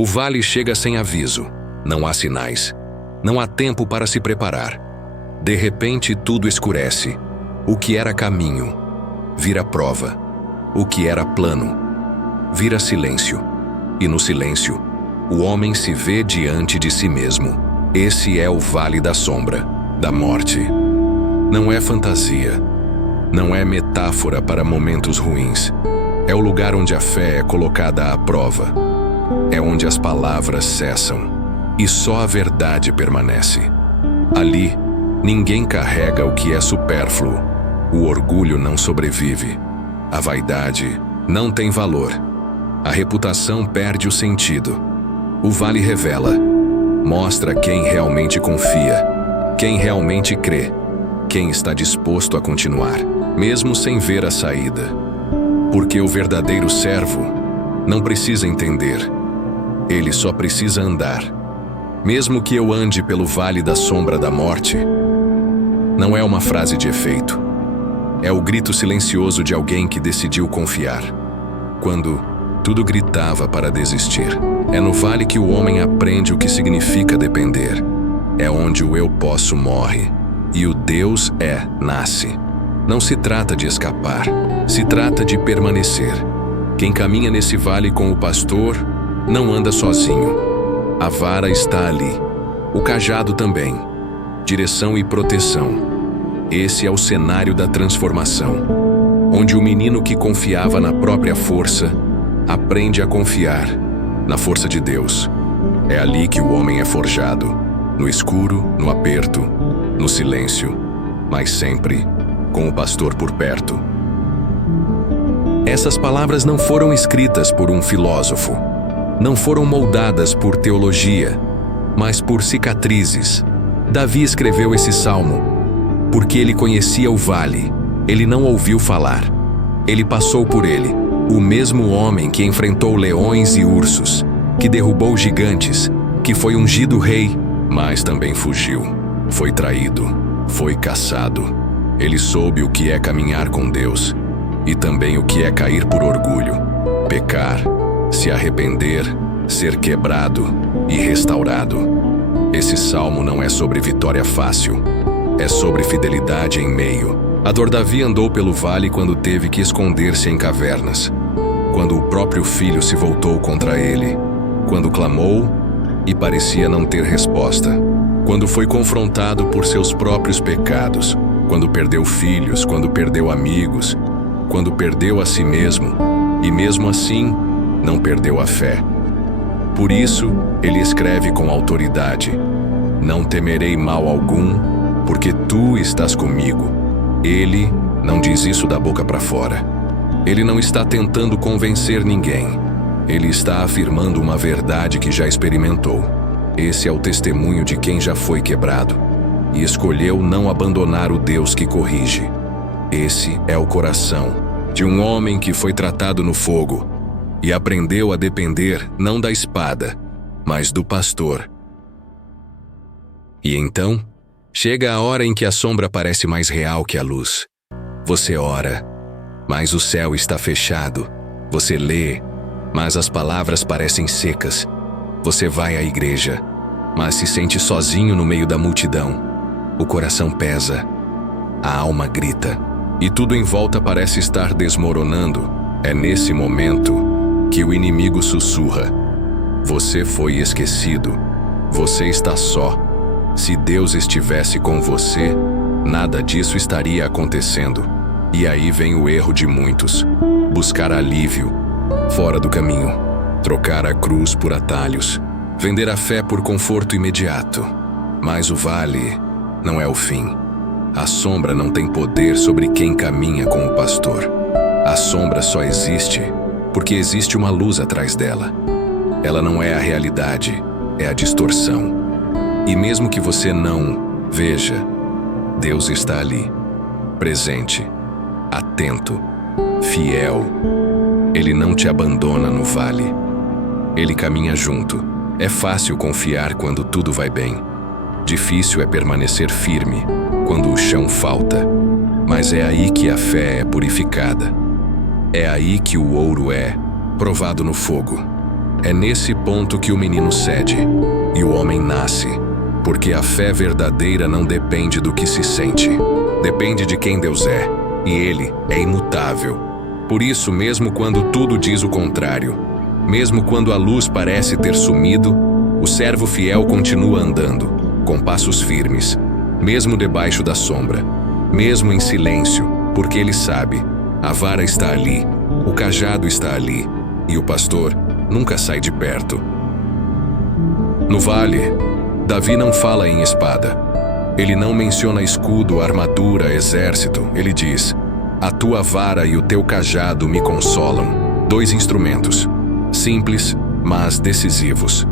O vale chega sem aviso, não há sinais, não há tempo para se preparar. De repente tudo escurece. O que era caminho vira prova. O que era plano vira silêncio. E no silêncio, o homem se vê diante de si mesmo. Esse é o vale da sombra, da morte. Não é fantasia, não é metáfora para momentos ruins. É o lugar onde a fé é colocada à prova. É onde as palavras cessam e só a verdade permanece. Ali, ninguém carrega o que é supérfluo. O orgulho não sobrevive. A vaidade não tem valor. A reputação perde o sentido. O vale revela, mostra quem realmente confia, quem realmente crê, quem está disposto a continuar, mesmo sem ver a saída. Porque o verdadeiro servo não precisa entender, ele só precisa andar. Mesmo que eu ande pelo vale da sombra da morte, não é uma frase de efeito. É o grito silencioso de alguém que decidiu confiar, quando tudo gritava para desistir. É no vale que o homem aprende o que significa depender. É onde o eu posso morre e o Deus nasce. Não se trata de escapar, se trata de permanecer. Quem caminha nesse vale com o pastor não anda sozinho. A vara está ali, o cajado também, direção e proteção. Esse é o cenário da transformação, onde o menino que confiava na própria força aprende a confiar na força de Deus. É ali que o homem é forjado, no escuro, no aperto, no silêncio, mas sempre com o pastor por perto. Essas palavras não foram escritas por um filósofo, não foram moldadas por teologia, mas por cicatrizes. Davi escreveu esse salmo porque ele conhecia o vale, ele não ouviu falar, ele passou por ele. O mesmo homem que enfrentou leões e ursos, que derrubou gigantes, que foi ungido rei, mas também fugiu, foi traído, foi caçado. Ele soube o que é caminhar com Deus e também o que é cair por orgulho, pecar, se arrepender, ser quebrado e restaurado. Esse salmo não é sobre vitória fácil, é sobre fidelidade em meio. Davi andou pelo vale quando teve que esconder-se em cavernas, quando o próprio filho se voltou contra ele, quando clamou e parecia não ter resposta, quando foi confrontado por seus próprios pecados, quando perdeu filhos, quando perdeu amigos, quando perdeu a si mesmo e mesmo assim não perdeu a fé. Por isso, ele escreve com autoridade: não temerei mal algum, porque tu estás comigo. Ele não diz isso da boca para fora. Ele não está tentando convencer ninguém. Ele está afirmando uma verdade que já experimentou. Esse é o testemunho de quem já foi quebrado e escolheu não abandonar o Deus que corrige. Esse é o coração de um homem que foi tratado no fogo e aprendeu a depender não da espada, mas do pastor. E então, chega a hora em que a sombra parece mais real que a luz. Você ora, mas o céu está fechado. Você lê, mas as palavras parecem secas. Você vai à igreja, mas se sente sozinho no meio da multidão. O coração pesa, a alma grita, e tudo em volta parece estar desmoronando. É nesse momento que o inimigo sussurra: você foi esquecido, você está só. Se Deus estivesse com você, nada disso estaria acontecendo. E aí vem o erro de muitos: buscar alívio fora do caminho, trocar a cruz por atalhos, vender a fé por conforto imediato. Mas o vale não é o fim. A sombra não tem poder sobre quem caminha com o pastor. A sombra só existe porque existe uma luz atrás dela. Ela não é a realidade, é a distorção. E mesmo que você não veja, Deus está ali, presente, atento, fiel. Ele não te abandona no vale. Ele caminha junto. É fácil confiar quando tudo vai bem. Difícil é permanecer firme quando o chão falta. Mas é aí que a fé é purificada. É aí que o ouro é provado no fogo. É nesse ponto que o menino cede e o homem nasce, porque a fé verdadeira não depende do que se sente, depende de quem Deus é, e Ele é imutável. Por isso, mesmo quando tudo diz o contrário, mesmo quando a luz parece ter sumido, o servo fiel continua andando, com passos firmes, mesmo debaixo da sombra, mesmo em silêncio, porque ele sabe, a vara está ali, o cajado está ali, e o pastor nunca sai de perto. No vale, Davi não fala em espada. Ele não menciona escudo, armadura, exército. Ele diz: a tua vara e o teu cajado me consolam. 2 instrumentos, simples, mas decisivos.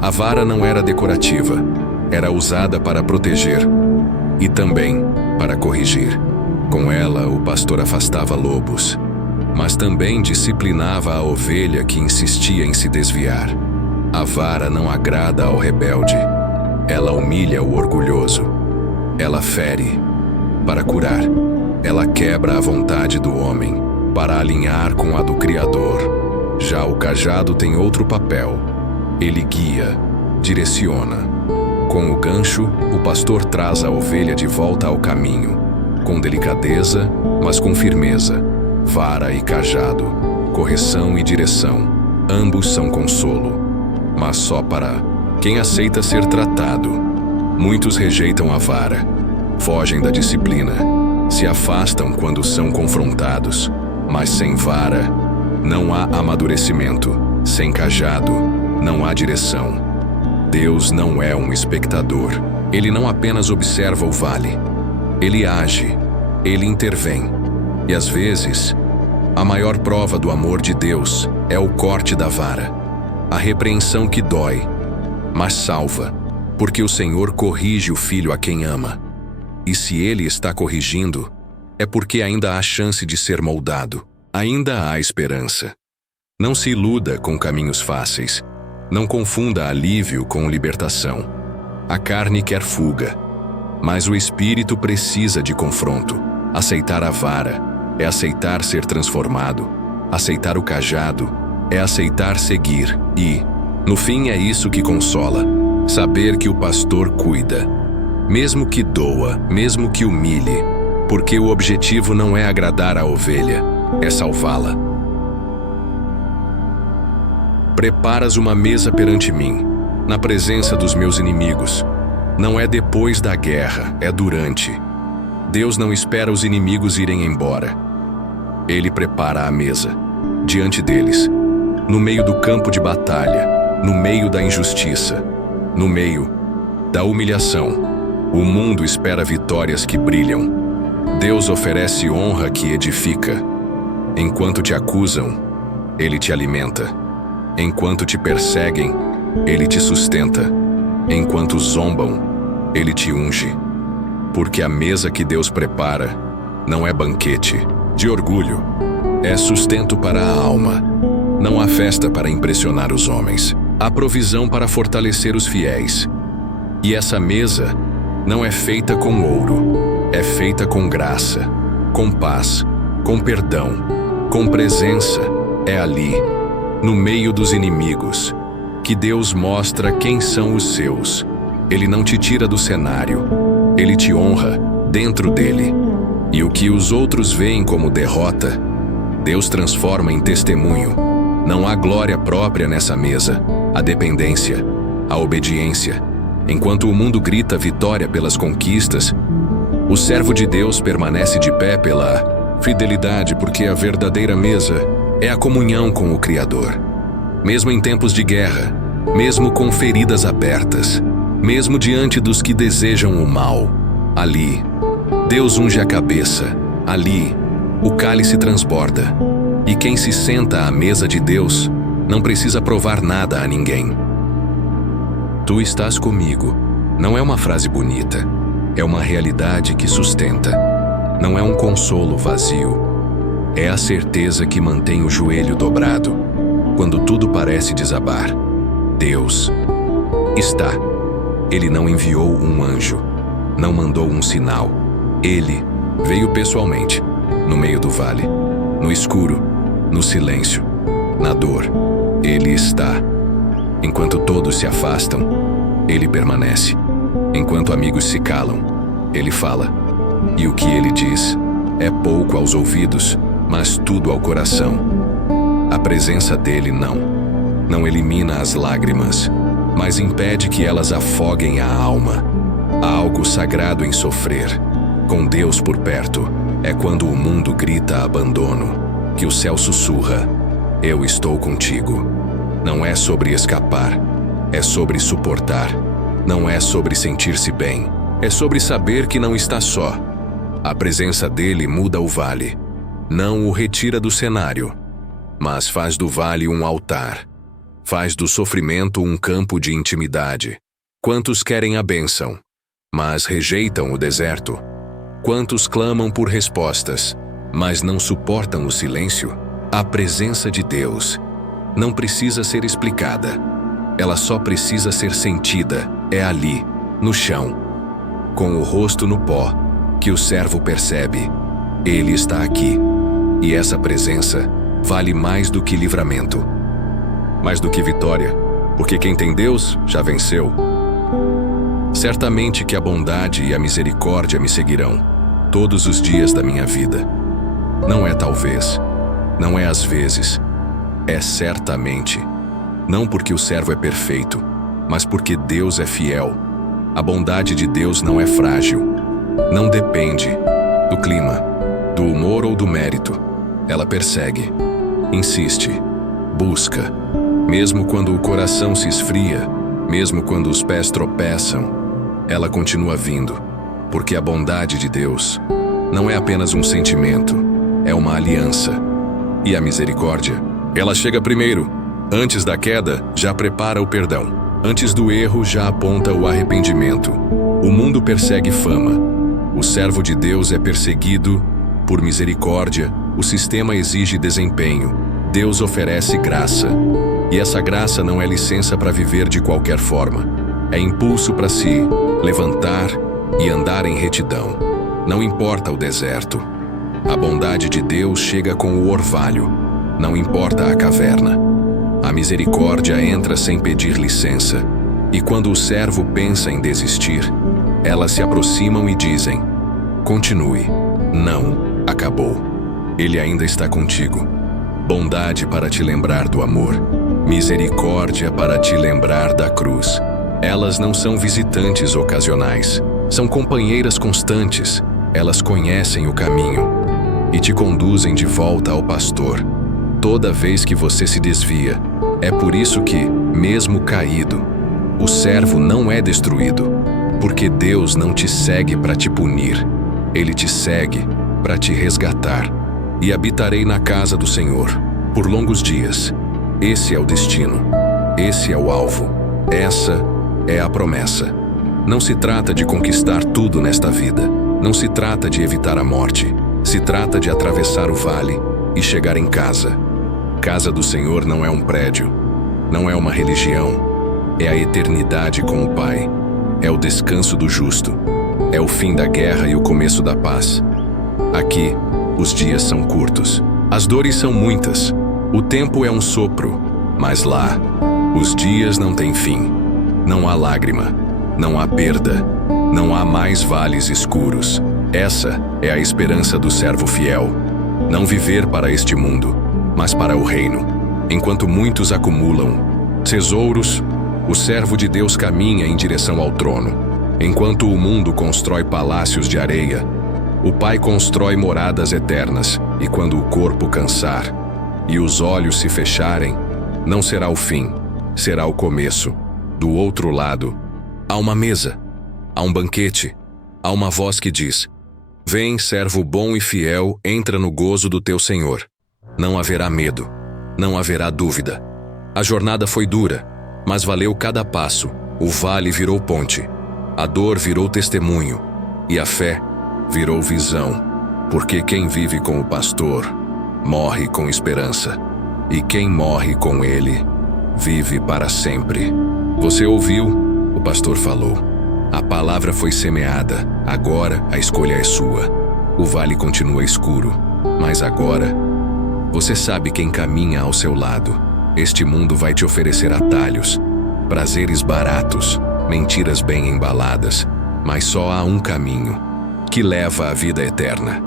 A vara não era decorativa, era usada para proteger e também para corrigir. Com ela, o pastor afastava lobos, mas também disciplinava a ovelha que insistia em se desviar. A vara não agrada ao rebelde, ela humilha o orgulhoso. Ela fere para curar, ela quebra a vontade do homem para alinhar com a do Criador. Já o cajado tem outro papel. Ele guia, direciona. Com o gancho, o pastor traz a ovelha de volta ao caminho, com delicadeza, mas com firmeza. Vara e cajado, correção e direção, ambos são consolo, mas só para quem aceita ser tratado. Muitos rejeitam a vara, fogem da disciplina, se afastam quando são confrontados, mas sem vara não há amadurecimento, sem cajado não há direção. Deus não é um espectador, Ele não apenas observa o vale, Ele age, Ele intervém. E às vezes, a maior prova do amor de Deus é o corte da vara, a repreensão que dói, mas salva, porque o Senhor corrige o filho a quem ama. E se Ele está corrigindo, é porque ainda há chance de ser moldado, ainda há esperança. Não se iluda com caminhos fáceis, não confunda alívio com libertação. A carne quer fuga, mas o espírito precisa de confronto. Aceitar a vara é aceitar ser transformado. Aceitar o cajado é aceitar seguir. E, no fim, é isso que consola. Saber que o pastor cuida. Mesmo que doa, mesmo que humilhe. Porque o objetivo não é agradar a ovelha, é salvá-la. Preparas uma mesa perante mim, na presença dos meus inimigos. Não é depois da guerra, é durante. Deus não espera os inimigos irem embora. Ele prepara a mesa, diante deles, no meio do campo de batalha, no meio da injustiça, no meio da humilhação. O mundo espera vitórias que brilham. Deus oferece honra que edifica. Enquanto te acusam, Ele te alimenta. Enquanto te perseguem, Ele te sustenta. Enquanto zombam, Ele te unge. Porque a mesa que Deus prepara não é banquete de orgulho, é sustento para a alma. Não há festa para impressionar os homens, há provisão para fortalecer os fiéis. E essa mesa não é feita com ouro, é feita com graça, com paz, com perdão, com presença. É ali, no meio dos inimigos, que Deus mostra quem são os seus. Ele não te tira do cenário, Ele te honra dentro dele. E o que os outros veem como derrota, Deus transforma em testemunho. Não há glória própria nessa mesa, a dependência, a obediência. Enquanto o mundo grita vitória pelas conquistas, o servo de Deus permanece de pé pela fidelidade, porque a verdadeira mesa é a comunhão com o Criador. Mesmo em tempos de guerra, mesmo com feridas abertas, mesmo diante dos que desejam o mal, ali, Deus unge a cabeça, ali, o cálice transborda. E quem se senta à mesa de Deus não precisa provar nada a ninguém. Tu estás comigo não é uma frase bonita, é uma realidade que sustenta. Não é um consolo vazio, é a certeza que mantém o joelho dobrado quando tudo parece desabar. Deus está. Ele não enviou um anjo, não mandou um sinal. Ele veio pessoalmente, no meio do vale, no escuro, no silêncio, na dor. Ele está. Enquanto todos se afastam, Ele permanece. Enquanto amigos se calam, Ele fala. E o que Ele diz é pouco aos ouvidos, mas tudo ao coração. A presença dele não elimina as lágrimas, mas impede que elas afoguem a alma. Há algo sagrado em sofrer. Com Deus por perto, é quando o mundo grita abandono, que o céu sussurra: eu estou contigo. Não é sobre escapar, é sobre suportar. Não é sobre sentir-se bem, é sobre saber que não está só. A presença dele muda o vale. Não o retira do cenário, mas faz do vale um altar. Faz do sofrimento um campo de intimidade. Quantos querem a bênção, mas rejeitam o deserto? Quantos clamam por respostas, mas não suportam o silêncio? A presença de Deus não precisa ser explicada. Ela só precisa ser sentida. É ali, no chão, com o rosto no pó, que o servo percebe: ele está aqui. E essa presença vale mais do que livramento, mais do que vitória, porque quem tem Deus já venceu. Certamente que a bondade e a misericórdia me seguirão todos os dias da minha vida. Não é talvez, não é às vezes, é certamente. Não porque o servo é perfeito, mas porque Deus é fiel. A bondade de Deus não é frágil, não depende do clima, do humor ou do mérito. Ela persegue, insiste, busca, mesmo quando o coração se esfria, mesmo quando os pés tropeçam, ela continua vindo, porque a bondade de Deus não é apenas um sentimento, é uma aliança. E a misericórdia, ela chega primeiro. Antes da queda, já prepara o perdão. Antes do erro, já aponta o arrependimento. O mundo persegue fama. O servo de Deus é perseguido por misericórdia. O sistema exige desempenho. Deus oferece graça. E essa graça não é licença para viver de qualquer forma. É impulso para se levantar e andar em retidão. Não importa o deserto. A bondade de Deus chega com o orvalho. Não importa a caverna. A misericórdia entra sem pedir licença. E quando o servo pensa em desistir, elas se aproximam e dizem: continue. Não, acabou. Ele ainda está contigo. Bondade para te lembrar do amor. Misericórdia para te lembrar da cruz. Elas não são visitantes ocasionais. São companheiras constantes. Elas conhecem o caminho e te conduzem de volta ao pastor. Toda vez que você se desvia, é por isso que, mesmo caído, o servo não é destruído, porque Deus não te segue para te punir, Ele te segue para te resgatar. E habitarei na casa do Senhor por longos dias. Esse é o destino, esse é o alvo, essa é a promessa. Não se trata de conquistar tudo nesta vida, não se trata de evitar a morte, se trata de atravessar o vale e chegar em casa. Casa do Senhor não é um prédio, não é uma religião, é a eternidade com o Pai, é o descanso do justo, é o fim da guerra e o começo da paz. Aqui, os dias são curtos, as dores são muitas, o tempo é um sopro, mas lá, os dias não têm fim. Não há lágrima, não há perda, não há mais vales escuros. Essa é a esperança do servo fiel. Não viver para este mundo, mas para o reino. Enquanto muitos acumulam tesouros, o servo de Deus caminha em direção ao trono. Enquanto o mundo constrói palácios de areia, o Pai constrói moradas eternas. E quando o corpo cansar e os olhos se fecharem, não será o fim, será o começo. Do outro lado, há uma mesa, há um banquete, há uma voz que diz: vem, servo bom e fiel, entra no gozo do teu Senhor. Não haverá medo, não haverá dúvida. A jornada foi dura, mas valeu cada passo. O vale virou ponte, a dor virou testemunho, e a fé virou visão. Porque quem vive com o pastor, morre com esperança, e quem morre com ele, vive para sempre. Você ouviu? O pastor falou. A palavra foi semeada, agora a escolha é sua. O vale continua escuro, mas agora você sabe quem caminha ao seu lado. Este mundo vai te oferecer atalhos, prazeres baratos, mentiras bem embaladas, mas só há um caminho, que leva à vida eterna.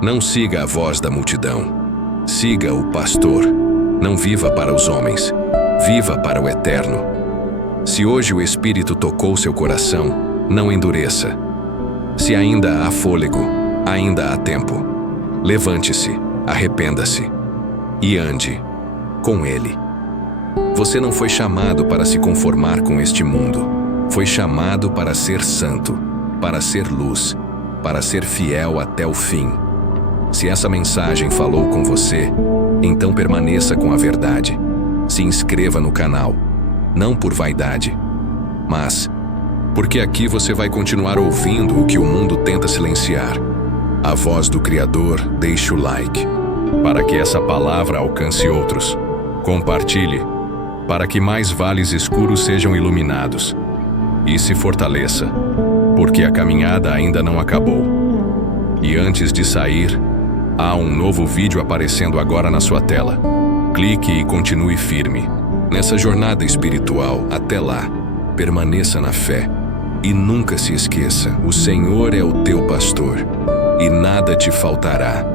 Não siga a voz da multidão. Siga o pastor. Não viva para os homens. Viva para o eterno. Se hoje o Espírito tocou seu coração, não endureça. Se ainda há fôlego, ainda há tempo. Levante-se, arrependa-se e ande com Ele. Você não foi chamado para se conformar com este mundo. Foi chamado para ser santo, para ser luz, para ser fiel até o fim. Se essa mensagem falou com você, então permaneça com a verdade. Se inscreva no canal, não por vaidade, mas porque aqui você vai continuar ouvindo o que o mundo tenta silenciar. A voz do Criador, deixe o like, para que essa palavra alcance outros. Compartilhe, para que mais vales escuros sejam iluminados. E se fortaleça, porque a caminhada ainda não acabou. E antes de sair, há um novo vídeo aparecendo agora na sua tela. Clique e continue firme nessa jornada espiritual. Até lá, permaneça na fé e nunca se esqueça: o Senhor é o teu pastor e nada te faltará.